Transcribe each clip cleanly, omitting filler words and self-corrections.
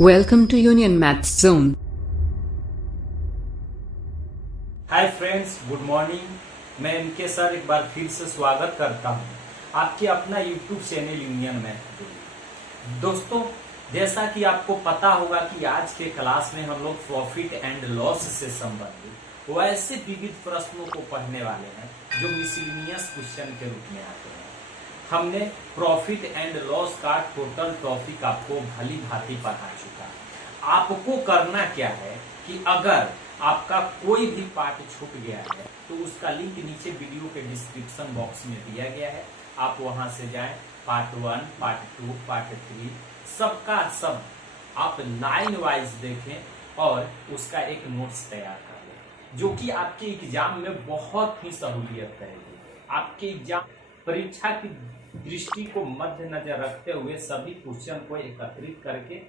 Welcome to Union Maths Zone. Hi friends, good morning. मैं इनके sir एक बार फिर से स्वागत करता हूं आपके अपना यूट्यूब चैनल यूनियन मैथ। दोस्तों, जैसा कि आपको पता होगा कि आज के क्लास में हम लोग प्रॉफिट एंड लॉस से संबंधित वैसे विविध प्रश्नों को पढ़ने वाले हैं जो मिसलेनियस क्वेश्चन के रूप में आते हैं। हमने प्रॉफिट एंड लॉस का टोटल टॉपिक आपको भली भांति पढ़ा चुका है। आपको करना क्या है कि अगर आपका कोई भी पार्ट छूट गया है तो उसका लिंक नीचे वीडियो के डिस्क्रिप्शन बॉक्स में दिया गया है। आप वहां से जाएं, पार्ट 1, पार्ट 2, पार्ट 3 सबका सब आप लाइन वाइज देखें और उसका एक नोट्स तैयार कर लें, जो कि आपके एग्जाम में बहुत ही सहूलियत करेगी। आपके एग्जाम परीक्षा की दृष्टि को मद्देनजर रखते हुए सभी क्वेश्चन को एकत्रित करके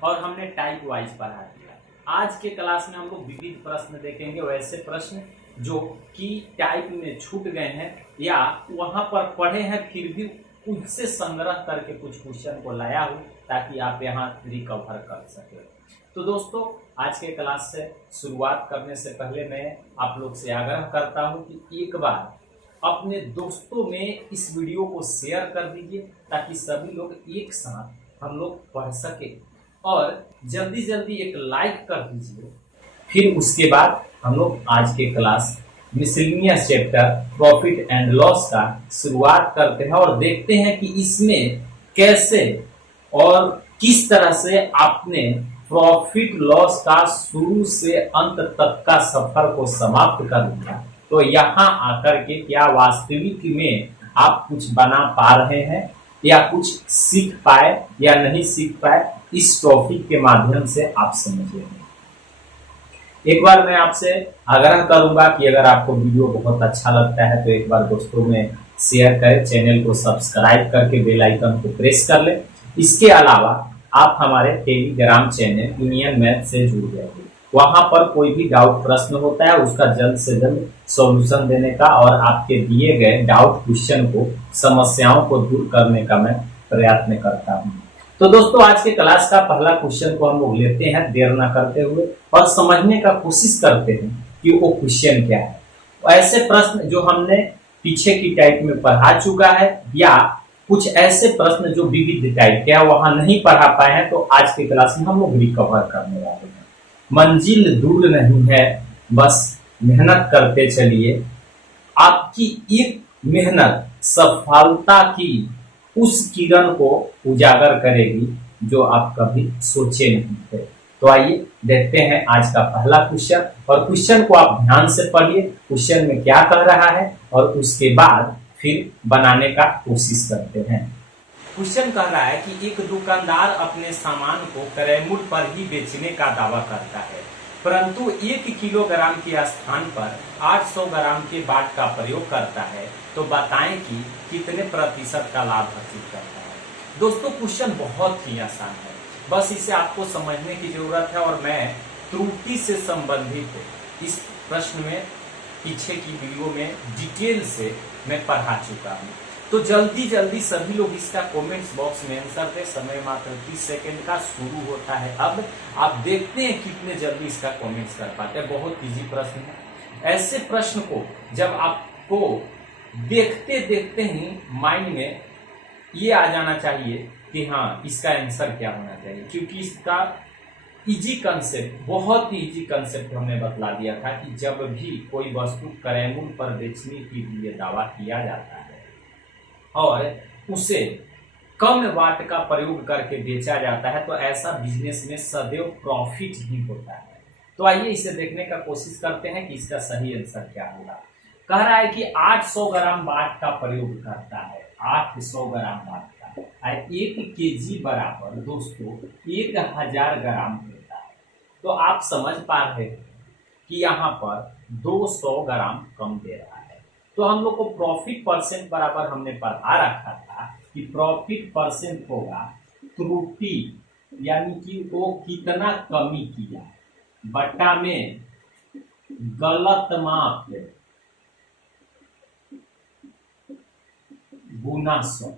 और हमने टाइप वाइज पढ़ा दिया। आज के क्लास में हम लोग विविध प्रश्न देखेंगे, वैसे प्रश्न जो कि टाइप में छूट गए हैं या वहां पर पढ़े हैं फिर भी उनसे संग्रह करके कुछ क्वेश्चन को लाया हूं ताकि आप यहाँ रिकवर कर सके। तो दोस्तों, आज के क्लास से शुरुआत करने से पहले मैं आप लोग से आग्रह करता हूं कि एक बार अपने दोस्तों में इस वीडियो को शेयर कर दीजिए ताकि सभी लोग एक साथ हम लोग पढ़ सके, और जल्दी जल्दी एक लाइक कर दीजिए। फिर उसके बाद हम लोग आज के class miscellaneous chapter profit and loss का शुरुआत करते हैं और देखते हैं कि इसमें कैसे और किस तरह से आपने प्रॉफिट लॉस का शुरू से अंत तक का सफर को समाप्त कर दिया। तो यहाँ आकर के क्या वास्तविक में आप कुछ बना पा रहे हैं या कुछ सीख पाए या नहीं सीख पाए, इस टॉपिक के माध्यम से आप समझेंगे। एक बार मैं आपसे आग्रह करूंगा कि अगर आपको वीडियो बहुत अच्छा लगता है तो एक बार दोस्तों में शेयर करें, चैनल को सब्सक्राइब करके बेल आइकन को प्रेस कर लें। इसके अलावा आप हमारे टेलीग्राम चैनल यूनियन मैथ से जुड़ जाइए। वहां पर कोई भी डाउट प्रश्न होता है उसका जल्द से जल्द सॉल्यूशन देने का और आपके दिए गए डाउट क्वेश्चन को, समस्याओं को दूर करने का मैं प्रयत्न करता हूं। तो दोस्तों, आज के क्लास का पहला क्वेश्चन को हम लोग लेते हैं देर न करते हुए और समझने का कोशिश करते हैं कि वो क्वेश्चन क्या है। ऐसे प्रश्न जो हमने पीछे की टाइप में पढ़ा चुका है या कुछ ऐसे प्रश्न जो विविध टाइप के वहां नहीं पढ़ा पाए हैं, तो आज के क्लास में हम लोग रिकवर करने वाले हैं। मंजिल दूर नहीं है, बस मेहनत करते चलिए। आपकी एक मेहनत सफलता की उस किरण को उजागर करेगी जो आप कभी सोचे नहीं थे। तो आइए देखते हैं आज का पहला क्वेश्चन, और क्वेश्चन को आप ध्यान से पढ़िए, क्वेश्चन में क्या कह रहा है और उसके बाद फिर बनाने का कोशिश करते हैं। क्वेश्चन कह रहा है कि एक दुकानदार अपने सामान को क्रय मूल्य पर ही बेचने का दावा करता है, परंतु 1 किलोग्राम के स्थान पर 800 ग्राम के बाट का प्रयोग करता है। तो बताएं कि कितने प्रतिशत का लाभ हासिल करता है। दोस्तों, क्वेश्चन बहुत ही आसान है, बस इसे आपको समझने की जरूरत है और मैं त्रुटि से संबंधित इस प्रश्न में पीछे की वीडियो में डिटेल से मैं पढ़ा चुका हूँ। तो जल्दी जल्दी सभी लोग इसका कमेंट्स बॉक्स में आंसर दे। समय मात्र 30 सेकंड का शुरू होता है। अब आप देखते हैं कितने जल्दी इसका कमेंट्स कर पाते हैं। बहुत इजी प्रश्न है। ऐसे प्रश्न को जब आपको देखते देखते ही माइंड में ये आ जाना चाहिए कि हाँ, इसका आंसर क्या होना चाहिए, क्योंकि इसका इजी कंसेप्ट, बहुत ही इजी कंसेप्ट हमने बतला दिया था कि जब भी कोई वस्तु क्रय मूल्य पर बेचने के लिए दावा किया जाता है और उसे कम वाट का प्रयोग करके बेचा जाता है, तो ऐसा बिजनेस में सदैव प्रॉफिट ही होता है। तो आइए इसे देखने का कोशिश करते हैं कि इसका सही आंसर क्या होगा। कह रहा है कि 800 ग्राम वाट का प्रयोग करता है, 800 ग्राम वाट का, 1 केजी बराबर दोस्तों 1000 ग्राम होता है। तो आप समझ पा रहे हैं कि यहाँ पर 200 ग्राम कम दे रहा है। तो हम लोग को प्रॉफिट परसेंट बराबर हमने पढ़ा रखा था कि प्रॉफिट परसेंट होगा त्रुटि, यानी कि वो कितना कमी किया बटा में गलत माप गुना 100।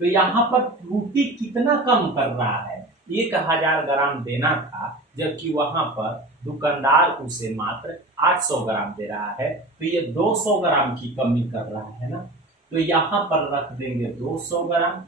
तो यहाँ पर त्रुटि कितना कम कर रहा है, 1000 ग्राम देना था, जबकि वहां पर दुकानदार उसे मात्र 800 ग्राम दे रहा है, तो ये 200 ग्राम की कमी कर रहा है ना। तो यहाँ पर रख देंगे 200 ग्राम।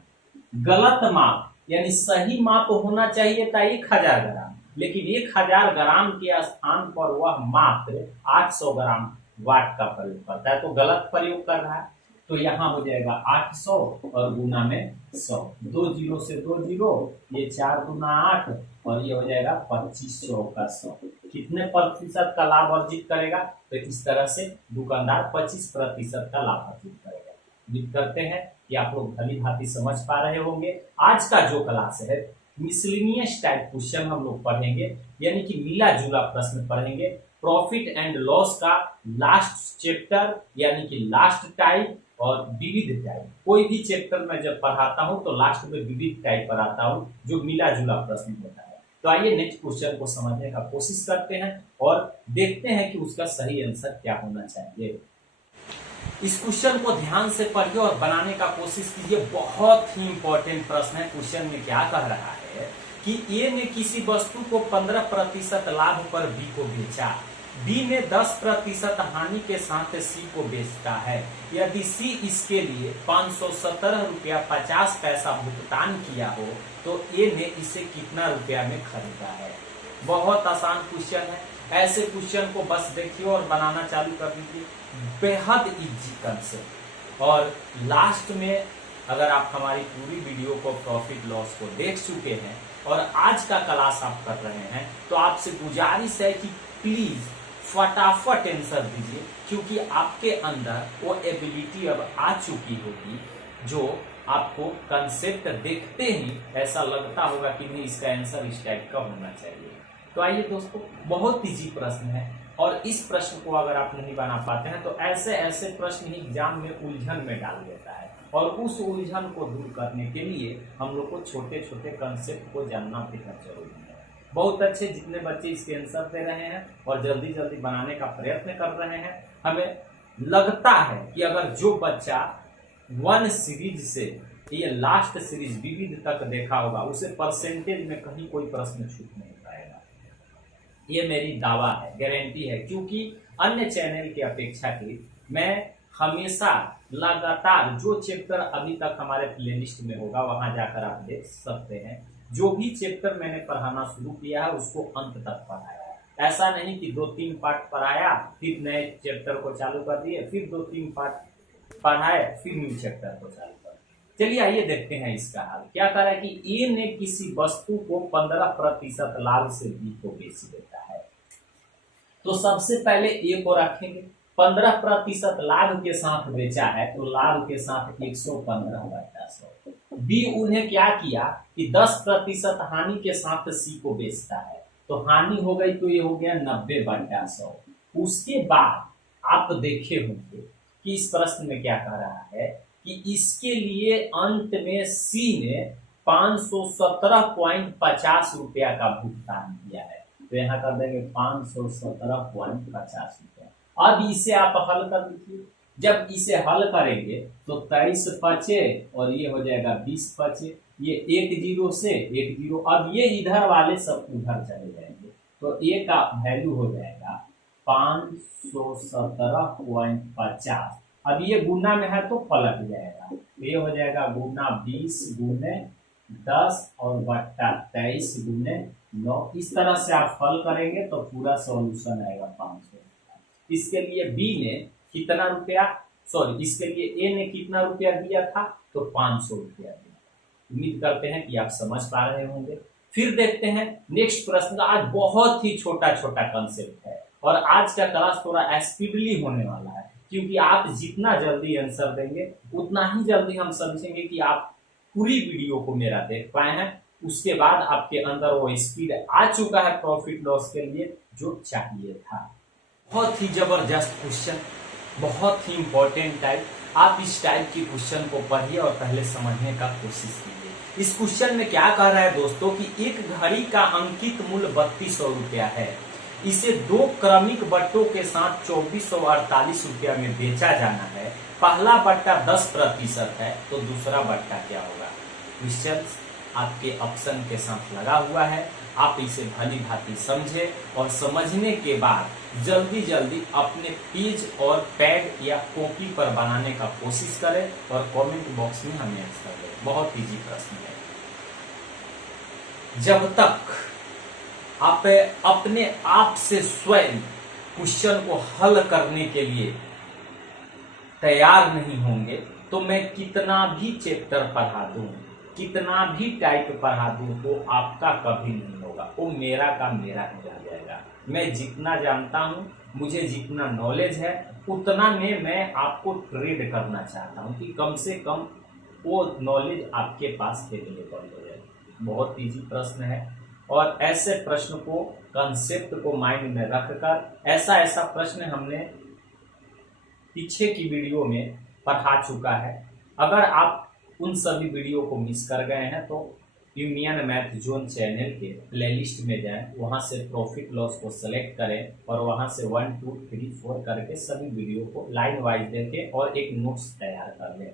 गलत माप यानी सही माप होना चाहिए था 1000 ग्राम, लेकिन 1000 ग्राम के स्थान पर वह मात्र 800 ग्राम वाट का प्रयोग करता है, तो गलत प्रयोग कर रहा है। तो यहाँ हो जाएगा 800 और गुना में 100, 2 जीरो से 2 जीरो, ये 4 गुना 8 और ये हो जाएगा 2500 का 100। कितने प्रतिशत का लाभ अर्जित करेगा? तो इस तरह से दुकानदार 25% का लाभ अर्जित करेगा। उम्मीद करते हैं कि आप लोग भली भांति समझ पा रहे होंगे। आज का जो क्लास है मिसलिनियस टाइप क्वेश्चन हम लोग पढ़ेंगे, यानी कि मिला जुला प्रश्न पढ़ेंगे। प्रॉफिट एंड लॉस का लास्ट चैप्टर यानी कि लास्ट टाइप और विविध टाइप, कोई भी चैप्टर में जब पढ़ाता हूं तो लास्ट में विविध टाइप पढ़ाता हूं जो मिला जुला प्रश्न होता है। तो आइए नेक्स्ट क्वेश्चन को समझने का कोशिश करते हैं और देखते हैं कि उसका सही आंसर क्या होना चाहिए। इस क्वेश्चन को ध्यान से पढ़िए और बनाने का कोशिश कीजिए। बहुत ही इंपॉर्टेंट प्रश्न है। क्वेश्चन में क्या कह रहा है कि ए ने किसी वस्तु को 15% लाभ पर बी को बेचा, बी ने 10% हानि के साथ सी को बेचता है। यदि सी इसके लिए 517 रुपया 50 पैसा भुगतान किया हो तो ए ने इसे कितना रुपया में खरीदा है। बहुत आसान क्वेश्चन है। ऐसे क्वेश्चन को बस देखिए और बनाना चालू कर दीजिए। बेहद इजी कंसेप्ट। और लास्ट में अगर आप हमारी पूरी वीडियो को प्रॉफिट लॉस को देख चुके हैं और आज का क्लास आप कर रहे हैं तो आपसे गुजारिश है कि प्लीज फटाफट आंसर दीजिए, क्योंकि आपके अंदर वो एबिलिटी अब आ चुकी होगी जो आपको कंसेप्ट देखते ही ऐसा लगता होगा कि नहीं इसका आंसर इस टाइप का होना चाहिए। तो आइए दोस्तों, बहुत इजी प्रश्न है और इस प्रश्न को अगर आप नहीं बना पाते हैं तो ऐसे ऐसे प्रश्न ही एग्जाम में उलझन में डाल देता है, और उस उलझन को दूर करने के लिए हम लोग को छोटे छोटे कंसेप्ट को जानना बेहद जरूरी है। बहुत अच्छे जितने बच्चे इसके आंसर दे रहे हैं और जल्दी जल्दी बनाने का प्रयत्न कर रहे हैं, हमें लगता है कि अगर जो बच्चा 1 सीरीज से ये लास्ट सीरीज विविध तक देखा होगा उसे परसेंटेज में कहीं कोई प्रश्न छूट नहीं पाएगा। ये मेरी दावा है, गारंटी है, क्योंकि अन्य चैनल की अपेक्षाकृत मैं हमेशा लगातार जो चैप्टर अभी तक हमारे प्लेलिस्ट में होगा वहां जाकर आप देख सकते हैं, जो भी चैप्टर मैंने पढ़ाना शुरू किया है उसको अंत तक पढ़ाया है। ऐसा नहीं कि 2-3 पार्ट पढ़ाया फिर नए चैप्टर को चालू कर दिए, फिर 2-3 पार्ट पढ़ाए फिर न्यू चैप्टर को चालू कर। चलिए आइए देखते हैं इसका हाल। क्या कह रहा है कि ए ने किसी वस्तु को 15% लाभ से बी को बेच देता है। तो सबसे पहले ए को रखेंगे, 15% लाभ के साथ बेचा है तो लाभ के साथ 115/100। बी उन्हें क्या किया कि 10% हानि के साथ सी को बेचता है, तो हानि हो गई तो ये हो गया 90/100। उसके बाद आप देखे होंगे कि इस प्रश्न में क्या कह रहा है कि इसके लिए अंत में सी ने 517.50 रुपया का भुगतान किया है, तो यहाँ कर देंगे 517.50 रुपया। अब इसे आप हल कर दीजिए। जब इसे हल करेंगे तो 23 बचे और ये हो जाएगा 20 बचे, ये 1 जीरो से 1 जीरो, अब ये इधर वाले सब उधर चले जाएंगे तो ए का वैल्यू हो जाएगा 517.50। अब ये गुना में है तो पलट जाएगा, ये हो जाएगा गुना 20 गुने 10 और बट्टा 23 गुने 9। इस तरह से आप हल करेंगे तो पूरा सॉल्यूशन आएगा 500। इसके लिए बी ने कितना रुपया, सॉरी इसके लिए ए ने कितना रुपया दिया था तो 500 रुपया दिया। उम्मीद करते हैं कि आप समझ पा रहे होंगे। फिर देखते हैं नेक्स्ट प्रश्न। आज बहुत ही छोटा छोटा कंसेप्ट है और आज का क्लास थोड़ा स्पीडली होने वाला है, क्योंकि आप जितना जल्दी आंसर देंगे उतना ही जल्दी हम समझेंगे कि आप पूरी वीडियो को मेरा देख पाए हैं। उसके बाद आपके अंदर वो स्पीड आ चुका है प्रॉफिट लॉस के लिए जो चाहिए था। बहुत ही जबरदस्त क्वेश्चन, बहुत ही इंपॉर्टेंट टाइप। आप इस टाइप की क्वेश्चन को पढ़िए और पहले समझने का कोशिश कीजिए। इस क्वेश्चन में क्या कह रहा है दोस्तों कि एक घड़ी का अंकित मूल्य 3200 रुपया है, इसे 2 क्रमिक बट्टों के साथ 2448 रुपया में बेचा जाना है। पहला बट्टा 10% है तो दूसरा बट्टा क्या होगा। क्वेश्चन आपके ऑप्शन के साथ लगा हुआ है। आप इसे भली भांति समझे और समझने के बाद जल्दी जल्दी अपने पेज और पैड या कॉपी पर बनाने का कोशिश करें और कमेंट बॉक्स में हमें आंसर दें। बहुत इजी प्रश्न है। जब तक आप अपने आप से स्वयं क्वेश्चन को हल करने के लिए तैयार नहीं होंगे तो मैं कितना भी चैप्टर पढ़ा दूं, कितना भी टाइप पढ़ा दूं, वो आपका कभी नहीं होगा। वो मेरा का मेरा ही रह जाएगा। मैं जितना जानता हूं, मुझे जितना नॉलेज है, उतना में मैं आपको ट्रेड करना चाहता हूं कि कम से कम वो नॉलेज आपके पास अवेलेबल हो जाए। बहुत इजी प्रश्न है और ऐसे प्रश्न को, कंसेप्ट को माइंड में रखकर ऐसा प्रश्न हमने पीछे की वीडियो में पढ़ा चुका है। अगर आप उन सभी वीडियो को मिस कर गए हैं तो यूनियन मैथ जोन चैनल के प्लेलिस्ट में जाएं, वहां से प्रॉफिट लॉस को सेलेक्ट करें और वहां से 1 2 3 4 करके सभी वीडियो को लाइन वाइज देखें और एक नोट्स तैयार कर लें।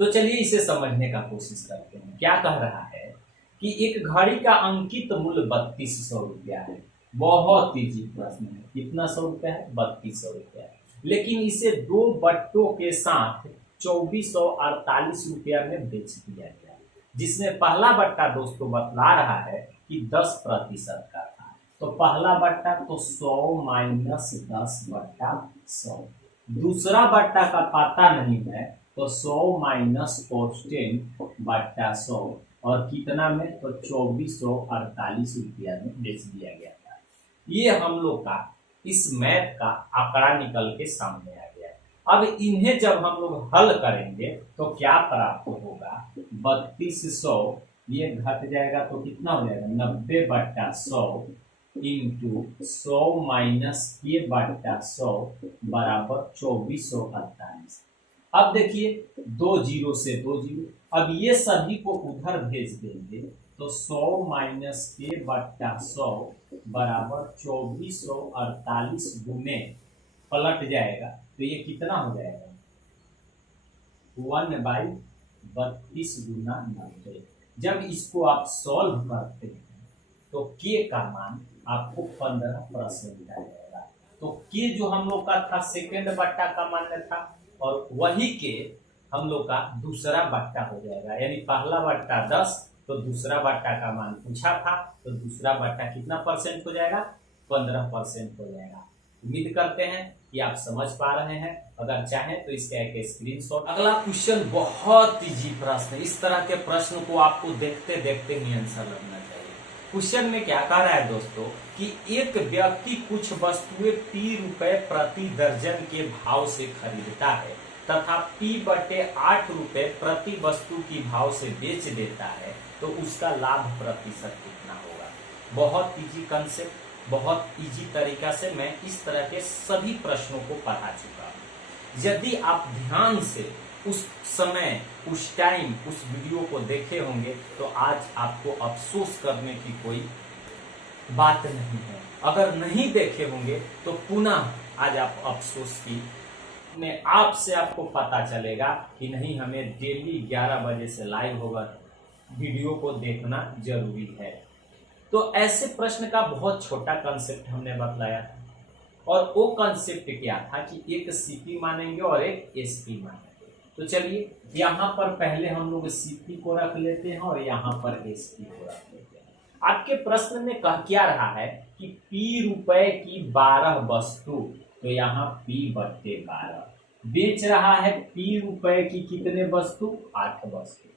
तो चलिए इसे समझने का कोशिश करते हैं। क्या कह रहा है कि एक घड़ी का अंकित मूल्य 3200 रुपया है। बहुत इजी प्रश्न है। कितना 100 रुपया है? 3200 रुपया है। लेकिन इसे 2 बट्टों के साथ 2448 रुपया में बेच दिया गया, जिसमें पहला बट्टा दोस्तों बतला रहा है कि 10% का था। तो पहला बट्टा तो 100 माइनस 10 बट्टा 100। दूसरा बट्टा का पता नहीं है तो 100 माइनस 10 बट्टा 100 और कितना में? तो 2448 रुपया में बेच दिया गया था। ये हम लोग का इस मैथ का आंकड़ा निकल के सामने आ गया। अब इन्हें जब हम लोग हल करेंगे तो क्या प्राप्त होगा? 3200 ये घट जाएगा तो कितना हो जाएगा? 90 बट्टा 100 इंटू 100 माइनस ये बट्टा 100 बराबर 2448। अब देखिए 2 जीरो से 2 जीरो, अब ये सभी को उधर भेज देंगे तो 100 माइनस के बट्टा 100 बराबर 2448 गुने पलट जाएगा तो ये कितना हो जाएगा? 1/32 गुना 90। जब इसको आप सॉल्व करते हैं तो के का मान आपको 15% आ जाएगा। तो के जो हम लोग का था सेकेंड बट्टा का मान था और वही के हम लोग का दूसरा बट्टा हो जाएगा। यानी पहला बट्टा 10 तो दूसरा बट्टा का मान पूछा था तो दूसरा बट्टा कितना परसेंट हो जाएगा? 15% हो जाएगा। उम्मीद करते हैं कि आप समझ पा रहे हैं। अगर चाहें तो इसका एक स्क्रीनशॉट। अगला क्वेश्चन बहुत इजी प्रश्न है। इस तरह के प्रश्न को आपको देखते देखते ही आंसर लगना चाहिए। क्वेश्चन में क्या कह रहा है दोस्तों कि एक व्यक्ति कुछ वस्तुएं P प्रति दर्जन के भाव से खरीदता है तथा P/8 रुपए प्रति वस्तु की भाव से बेच देता है, तो उसका लाभ प्रतिशत कितना होगा? बहुत इजी कंसेप्ट, बहुत इजी तरीका से मैं इस तरह के सभी प्रश्नों को पढ़ा चुका हूं। यदि आप ध्यान से उस समय, उस टाइम उस वीडियो को देखे होंगे तो आज आपको अफसोस करने की कोई बात नहीं है। अगर नहीं देखे होंगे तो पुनः आज आप अफसोस की में आपसे आपको पता चलेगा कि नहीं, हमें डेली 11 बजे से लाइव होगा वीडियो को देखना जरूरी है। तो ऐसे प्रश्न का बहुत छोटा कंसेप्ट हमने बतलाया था और वो कंसेप्ट क्या था कि एक सीपी मानेंगे और एक एसपी मानेंगे। तो चलिए यहाँ पर पहले हम लोग सीपी को रख लेते हैं और यहाँ पर एसपी को रख लेते हैं। आपके प्रश्न में कह क्या रहा है कि P की 12 वस्तु, तो यहाँ P/12 बेच रहा है P की कितने वस्तु? 8 वस्तु।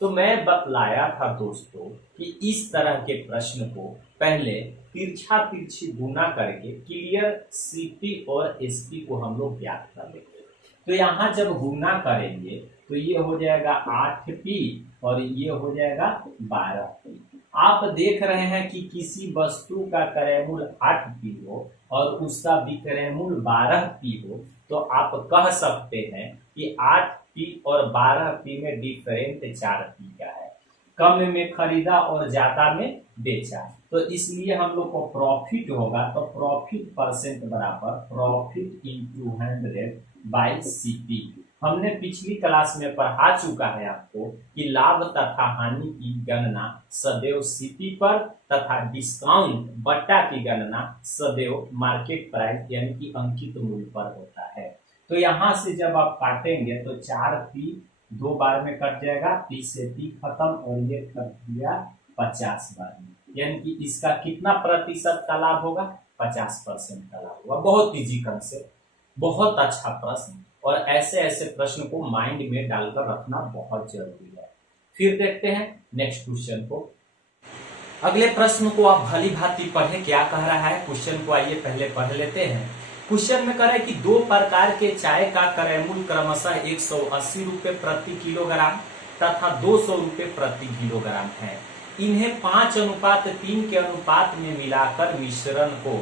तो मैं बतलाया था दोस्तों कि इस तरह के प्रश्न को पहले तिरछा तिरछी गुना करके क्लियर सीपी और एसपी को हम लोग ज्ञात कर लेंगे। तो यहाँ जब गुना करेंगे तो ये हो जाएगा 8P और ये हो जाएगा 12P। आप देख रहे हैं कि किसी वस्तु का क्रय मूल्य 8P हो और उसका विक्रय मूल्य 12P हो, तो आप कह सकते हैं कि 8P और 12P में डिफरेंट 4P का है। कम में खरीदा और ज्यादा में बेचा, तो इसलिए हम लोग को प्रॉफिट होगा। तो प्रॉफिट परसेंट बराबर प्रॉफिट इंटू 100 बाई सीपी। हमने पिछली क्लास में पढ़ा चुका है आपको कि लाभ तथा हानि की गणना सदैव सीपी पर तथा डिस्काउंट बट्टा की गणना सदैव मार्केट प्राइस यानी कि अंकित मूल्य पर होता है। तो यहां से जब आप काटेंगे तो 4p 2 बार में कट जाएगा, p से p खत्म और ये कर दिया 50 बार में, यानी कि इसका कितना प्रतिशत का लाभ होगा? 50% का लाभ होगा। बहुत इजी कंसेप्ट, बहुत अच्छा प्रश्न, और ऐसे ऐसे प्रश्न को माइंड में डालकर रखना बहुत जरूरी है। फिर देखते हैं नेक्स्ट क्वेश्चन को। अगले प्रश्न को आप भली भांति पढ़े, क्या कह रहा है क्वेश्चन को, आइए पहले पढ़ लेते हैं। क्वेश्चन में कह रहा है कि 2 प्रकार के चाय का क्रय मूल्य क्रमशः 180 रुपए प्रति किलोग्राम तथा 200 रुपए प्रति किलोग्राम है। इन्हें 5:3 के अनुपात में मिलाकर मिश्रण को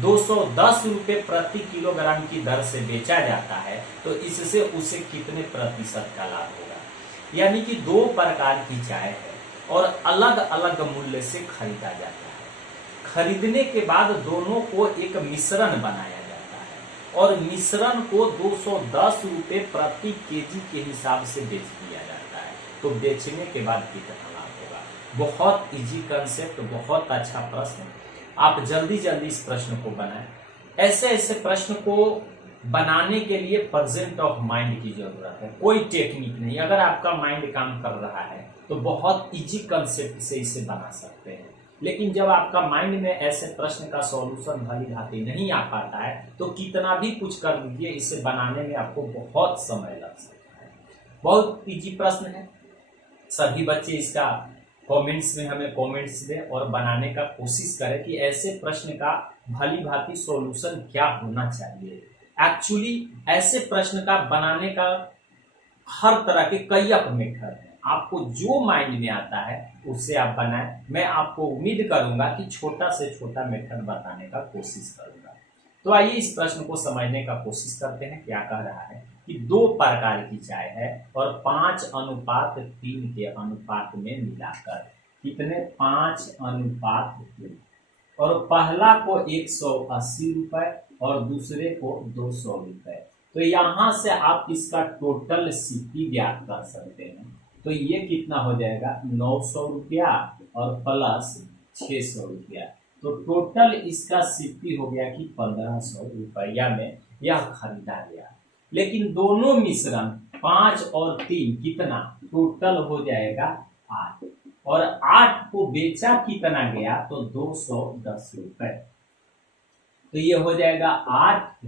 210 रुपए प्रति किलोग्राम की दर से बेचा जाता है, तो इससे उसे कितने प्रतिशत का लाभ होगा? यानी कि 2 प्रकार की चाय है और अलग अलग मूल्य से खरीदा जाता है। खरीदने के बाद दोनों को एक मिश्रण बनाया जाता है और मिश्रण को 210 रुपए प्रति केजी के हिसाब से बेच दिया जाता है, तो बेचने के बाद कितना लाभ होगा? बहुत इजी कंसेप्ट, बहुत अच्छा प्रश्न। आप जल्दी जल्दी इस प्रश्न को बनाएं। ऐसे ऐसे प्रश्न को बनाने के लिए प्रेजेंट ऑफ माइंड की जरूरत है, कोई टेक्निक नहीं। अगर आपका माइंड काम कर रहा है तो बहुत इजी कंसेप्ट से इसे बना सकते हैं, लेकिन जब आपका माइंड में ऐसे प्रश्न का सॉल्यूशन भली भांति नहीं आ पाता है तो कितना भी कुछ कर लीजिए, इसे बनाने में आपको बहुत समय लग सकता है। बहुत इजी प्रश्न है, सभी बच्चे इसका कमेंट्स में हमें कमेंट्स दें और बनाने का कोशिश करें कि ऐसे प्रश्न का भली भांति सॉल्यूशन क्या होना चाहिए। एक्चुअली ऐसे प्रश्न का बनाने का हर तरह के कई मेथड हैं, आपको जो माइंड में आता है उससे आप बनाएं। मैं आपको उम्मीद करूंगा कि छोटा से छोटा मेथड बताने का कोशिश करूंगा। तो आइए इस प्रश्न को समझने का कोशिश करते हैं। क्या कह रहा है कि 2 प्रकार की चाय है और 5:3 के अनुपात में मिलाकर, कितने? 5:3, और पहला को 180 रुपए और दूसरे को 200 रुपए। तो यहां से आप इसका टोटल सीपी ज्ञात कर सकते हैं। तो ये कितना हो जाएगा? 900 रुपया और प्लस 600 रुपया, तो टोटल इसका सीपी हो गया कि 1500 रुपया में यह खरीदा गया। लेकिन दोनों मिश्रण 5 और 3 कितना? टोटल हो जाएगा 8, और 8 को बेचा कितना गया? तो 210 रुपए। तो ये हो जाएगा 8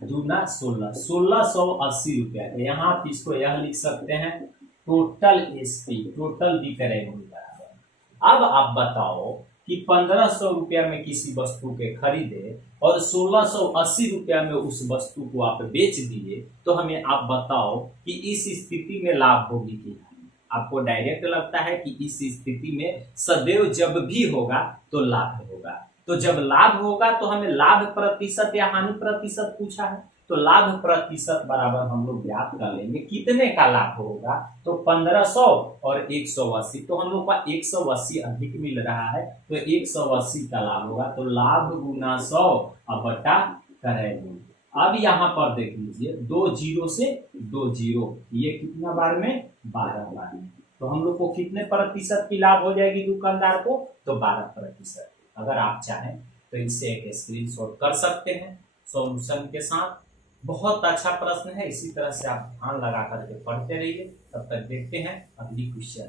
दूना 16, 1680 रुपया। यहाँ आप इसको यह लिख सकते हैं टोटल एसपी, टोटल विक्रय मूल्य बराबर। अब आप बताओ कि 1500 रुपया में किसी वस्तु के खरीदे और 1680 रुपया में उस वस्तु को आप बेच दिए, तो हमें आप बताओ कि इस स्थिति में लाभ होगी कि नहीं? आपको डायरेक्ट लगता है कि इस स्थिति में सदैव जब भी होगा तो लाभ होगा। तो जब लाभ होगा तो हमें लाभ प्रतिशत या हानि प्रतिशत पूछा है, तो लाभ प्रतिशत बराबर हम लोग ज्ञात कर लेंगे। कितने का लाभ होगा? तो 1500 और 180, तो हम लोग का 180 अधिक मिल रहा है, तो 180 का लाभ होगा। तो लाभ गुना 100 अब बटा क्रय मूल्य। अब यहाँ पर देख लीजिए 2 जीरो से 2 जीरो, ये कितना बार में? 12 बार में। तो हम लोग को कितने प्रतिशत की लाभ हो जाएगी दुकानदार को? तो 12%। अगर आप चाहें तो इसे एक स्क्रीनशॉट कर सकते हैं सॉल्यूशन के साथ। बहुत अच्छा प्रश्न है, इसी तरह से आप ध्यान लगा करके पढ़ते रहिए। तब तक देखते हैं अगली क्वेश्चन।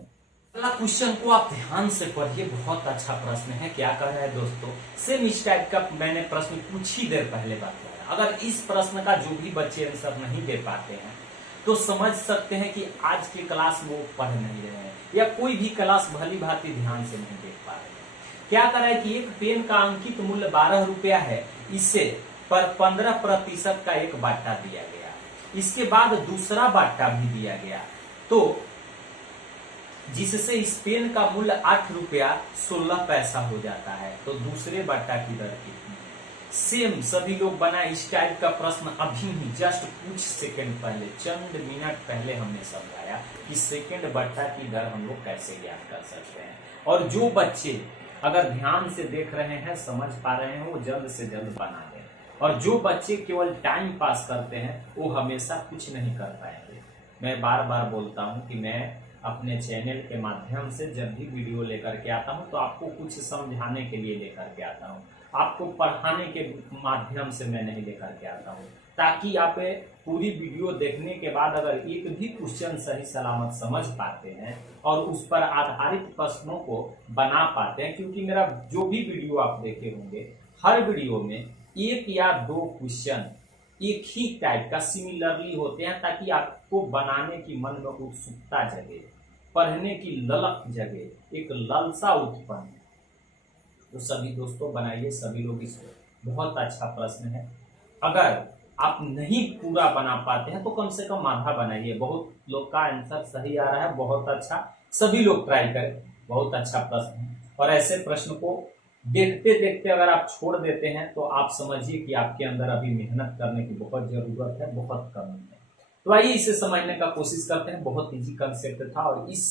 अगला क्वेश्चन को आप ध्यान से पढ़िए, बहुत अच्छा प्रश्न है। क्या कह रहा है दोस्तों? सेम इस टाइप का मैंने प्रश्न कुछ ही देर पहले बताया। अगर इस प्रश्न का जो भी बच्चे आंसर नहीं दे पाते हैं तो समझ सकते हैं कि आज की क्लास में वो पढ़ नहीं रहे हैं या कोई भी क्लास भली भांति ध्यान से नहीं देख पा रहे हैं। क्या कर रहा है कि एक पेन का अंकित मूल्य 12 रुपया है, इससे पर 15% का एक बाटा दिया गया, इसके बाद दूसरा बाटा भी दिया गया, तो जिससे इस पेन का मूल्य 8 रुपया 16 पैसा हो जाता है। तो दूसरे बाटा की दर कितनी है? सेम सभी लोग बनाए इस टाइप का प्रश्न अभी ही जस्ट कुछ सेकंड पहले, चंद मिनट पहले हमने समझाया कि सेकंड बाटा की दर हम लोग कैसे ज्ञात कर सकते हैं। और जो बच्चे अगर ध्यान से देख रहे हैं, समझ पा रहे हैं, वो जल्द से जल्द बना दें। और जो बच्चे केवल टाइम पास करते हैं वो हमेशा कुछ नहीं कर पाएंगे। मैं बार बार बोलता हूँ कि मैं अपने चैनल के माध्यम से जब भी वीडियो लेकर के आता हूँ तो आपको कुछ समझाने के लिए लेकर के आता हूँ, आपको पढ़ाने के माध्यम से मैं नहीं लेकर के आता हूँ, ताकि आप पूरी वीडियो देखने के बाद अगर एक भी क्वेश्चन सही सलामत समझ पाते हैं और उस पर आधारित प्रश्नों को बना पाते हैं। क्योंकि मेरा जो भी वीडियो आप देखे होंगे हर वीडियो में एक या दो क्वेश्चन एक ही टाइप का सिमिलरली होते हैं, ताकि आपको बनाने की मन में उत्सुकता जगे, पढ़ने की ललक जगे, एक लालसा उत्पन्न। तो सभी दोस्तों बनाइए, सभी लोग इसको बहुत अच्छा प्रश्न है। अगर आप नहीं पूरा बना पाते हैं तो कम से कम आधा बनाइए। बहुत लोग का आंसर सही आ रहा है, बहुत अच्छा, सभी लोग ट्राई करें, बहुत अच्छा प्रश्न है। और ऐसे प्रश्न को देखते देखते अगर आप छोड़ देते हैं तो आप समझिए कि आपके अंदर अभी मेहनत करने की बहुत जरूरत है, बहुत कमी है। तो आइए इसे समझने का कोशिश करते हैं। बहुत इजी कंसेप्ट था और इस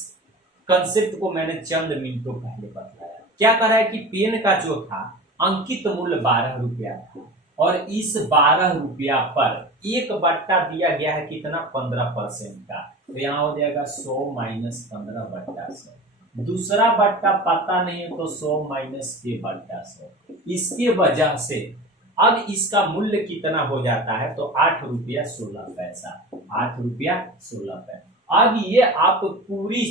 कंसेप्ट को मैंने चंद मिनटों पहले बताया। क्या करा है कि पेन का जो था अंकित मूल्य 12 रुपया था और इस 12 रुपया पर एक बट्टा दिया गया है कितना, 15% का। तो यहाँ हो जाएगा 100 माइनस 15 बट्टा 100। दूसरा बट्टा पता नहीं है तो 100 माइनस के बट्टा 100। इसके वजह से अब इसका मूल्य कितना हो जाता है तो 8 रुपया 16 पैसा, 8 रुपया 16 पैसा। अब ये आप पूरी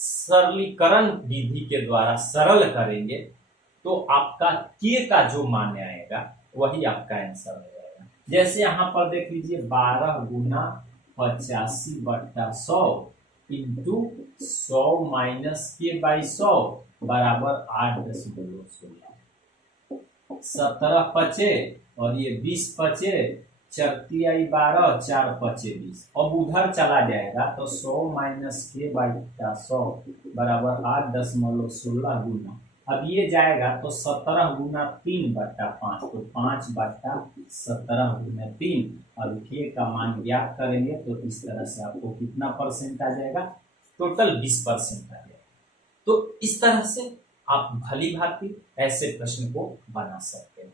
सरलीकरण विधि के द्वारा सरल करेंगे तो आपका के का जो मान आएगा वही आपका आंसर हो जाएगा। जैसे यहाँ पर देख लीजिए 12 गुना 85 बट्टा 100 इंटू 100 माइनस के बाई 100 बराबर 8.16। 17 पचे और ये 20 पचे, 4×3 = 12, 4 पचे 20। अब उधर चला जाएगा तो 100 माइनस के बट्टा 100 बराबर 8.16 गुना। अब ये जाएगा तो 17 गुना 3 बट्टा 5, तो 5 बट्टा 17 गुना 3। अब के का मान ज्ञात करेंगे तो इस तरह से आपको कितना परसेंट आ जाएगा, टोटल 20% आ जाएगा। तो इस तरह से आप भली भांति ऐसे प्रश्न को बना सकते हैं।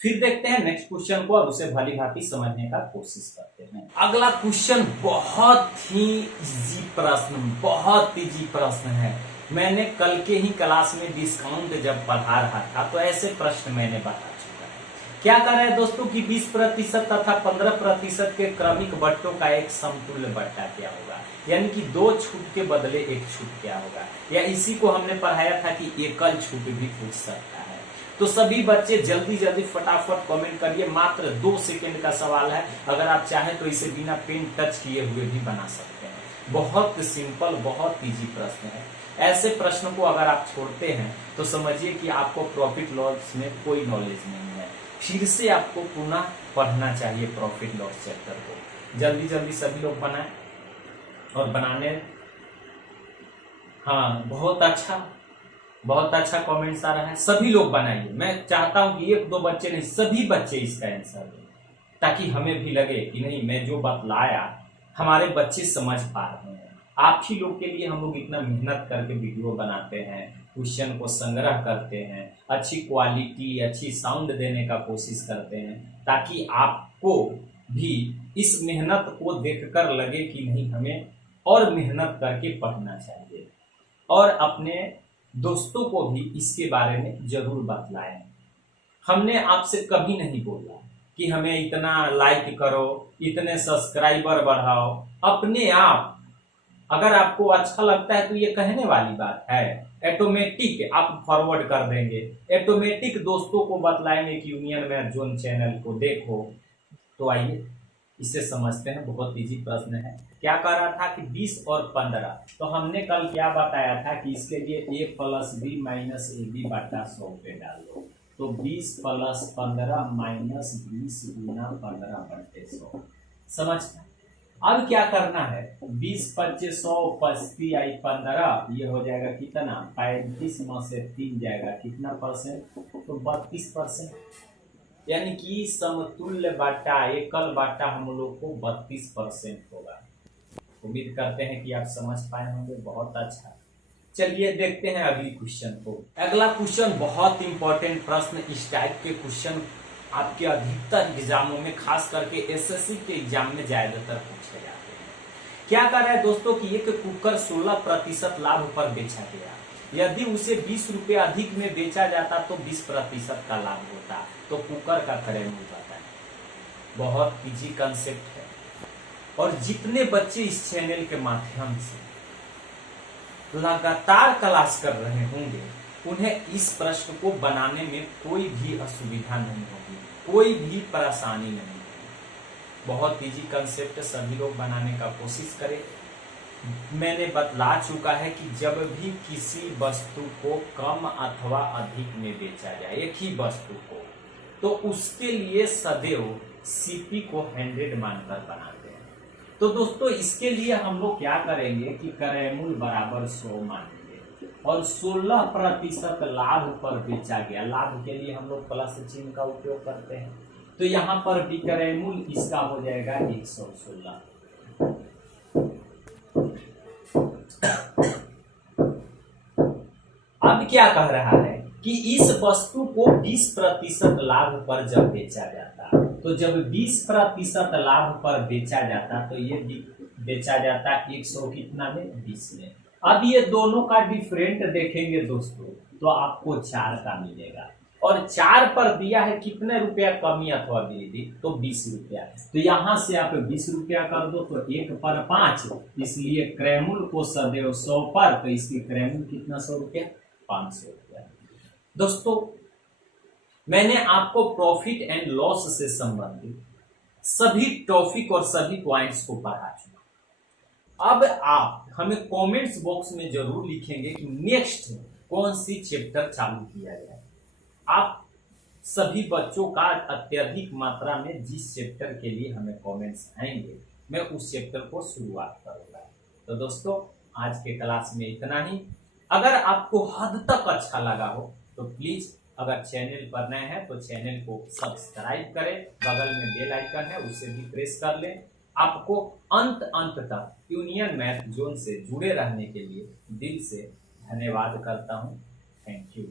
फिर देखते हैं नेक्स्ट क्वेश्चन को और उसे भली भांति समझने का कोशिश करते हैं। अगला क्वेश्चन बहुत ही इजी प्रश्न, बहुत इजी प्रश्न है। मैंने कल के ही क्लास में डिस्काउंट जब पढ़ा रहा था तो ऐसे प्रश्न मैंने बता चुका है। क्या कर रहे हैं दोस्तों कि 20% तथा 15% के क्रमिक बट्टों का एक समतुल्य बट्टा क्या होगा, यानी कि 2 छूट के बदले 1 छूट क्या होगा। या इसी को हमने पढ़ाया था कि एकल छूट भी पूछ सकता है। तो सभी बच्चे जल्दी जल्दी फटाफट कमेंट करिए, मात्र 2 सेकंड का सवाल है। अगर आप चाहें तो इसे बिना पेन टच किए हुए भी बना सकते हैं। बहुत सिंपल, बहुत इजी प्रश्न है। ऐसे प्रश्न को अगर आप छोड़ते हैं तो समझिए कि आपको प्रॉफिट लॉस में कोई नॉलेज नहीं है। फिर से आपको पुनः पढ़ना चाहिए प्रॉफिट लॉस चैप्टर को। जल्दी जल्दी सभी लोग बनाएं और बनाने, हाँ बहुत अच्छा कमेंट्स आ रहा है। सभी लोग बनाइए। मैं चाहता हूं कि 1-2 बच्चे नहीं, सभी बच्चे इसका आंसर दें, ताकि हमें भी लगे कि नहीं मैं जो बतलाया हमारे बच्चे समझ पा रहे हैं। आप ही लोग के लिए हम लोग इतना मेहनत करके वीडियो बनाते हैं, क्वेश्चन को संग्रह करते हैं, अच्छी क्वालिटी, अच्छी साउंड देने का कोशिश करते हैं, ताकि आपको भी इस मेहनत को देखकर लगे कि नहीं हमें और मेहनत करके पढ़ना चाहिए। और अपने दोस्तों को भी इसके बारे में जरूर बतलाएं। हमने आपसे कभी नहीं बोला कि हमें इतना लाइक करो, इतने सब्सक्राइबर बढ़ाओ। अपने आप अगर आपको अच्छा लगता है तो ये कहने वाली बात है, ऑटोमेटिक आप फॉरवर्ड कर देंगे, ऑटोमेटिक दोस्तों को बतलाएंगे कि यूनियन मैथ जोन चैनल को देखो। तो आइए इसे समझते हैं। बहुत इजी प्रश्न है। क्या कह रहा था कि 20 और 15, तो हमने कल क्या बताया था कि इसके लिए a + b - ab बटा 100 पे डाल दो। तो 20 + 15 - 20 गुना 15 बटे 100। समझना। अब क्या करना है, 20 × 5 = 100, 35 आई 15, ये हो जाएगा कितना, 35 में से 3 जाएगा कितना परसेंट, तो 32%। यानी कि समतुल्य बाटा, एकल बाटा हम लोग को 32% होगा। उम्मीद करते हैं कि आप समझ पाए होंगे। बहुत अच्छा। चलिए देखते हैं अगली क्वेश्चन को। अगला क्वेश्चन बहुत इंपॉर्टेंट प्रश्न। इस टाइप के क्वेश्चन आपके अधिकतर एग्जामों में, खास करके एसएससी के एग्जाम में ज्यादातर पूछे जाते हैं। क्या कर रहा है दोस्तों कि एक कुकर 16% लाभ पर बेचा गया, यदि उसे 20 रुपए अधिक में बेचा जाता तो 20% का लाभ होता, तो कुकर का क्रय मूल्य बताएं। बहुत इजी कंसेप्ट है, और जितने बच्चे इस चैनल के माध्यम से लगातार क्लास कर रहे होंगे उन्हें इस प्रश्न को बनाने में कोई भी असुविधा नहीं होगी, कोई भी परेशानी नहीं होगी। बहुत इजी कंसेप्ट, सभी लोग बनाने का कोशिश करें। मैंने बतला चुका है कि जब भी किसी वस्तु को कम अथवा अधिक में बेचा जाए, एक ही वस्तु को, तो उसके लिए सदैव सीपी को 100 मानकर बनाते हैं। तो दोस्तों इसके लिए हम लोग क्या करेंगे कि क्रय मूल्य बराबर 100 मानेंगे, और 16% लाभ पर बेचा गया, लाभ के लिए हम लोग प्लस चिन्ह का उपयोग करते हैं, तो यहाँ पर विक्रय मूल्य इसका हो जाएगा 116। अब क्या कह रहा है कि इस वस्तु को 20% लाभ पर जब बेचा जाता, तो जब 20% लाभ पर बेचा जाता तो ये बेचा जाता 100 कितना में, 20 में। अब ये दोनों का डिफरेंट देखेंगे दोस्तों तो आपको 4 का मिलेगा, और 4 पर दिया है कितने रुपया कमी अथवा वृद्धि, तो 20 रुपया। तो यहां से आप 20 रुपया कर दो तो 1 पर 5, इसलिए क्रय मूल्य को सदैव 100 पर, तो इसकी क्रय मूल्य कितना, 100 रुपया, 500 रुपया। दोस्तों मैंने आपको प्रॉफिट एंड लॉस से संबंधित सभी टॉपिक और सभी पॉइंट्स को पढ़ा चुका। अब आप हमें कमेंट्स बॉक्स में जरूर लिखेंगे कि नेक्स्ट कौन सी चैप्टर चालू किया जाए। आप सभी बच्चों का अत्यधिक मात्रा में जिस चैप्टर के लिए हमें कमेंट्स आएंगे, मैं उस चैप्टर को शुरुआत करूंगा। तो दोस्तों आज के क्लास में इतना ही। अगर आपको हद तक अच्छा लगा हो तो प्लीज, अगर चैनल पर नए हैं तो चैनल को सब्सक्राइब करें, बगल में बेल आइकन है उसे भी प्रेस कर लें। आपको अंत तक यूनियन मैथ जोन से जुड़े रहने के लिए दिल से धन्यवाद करता हूं। Thank you.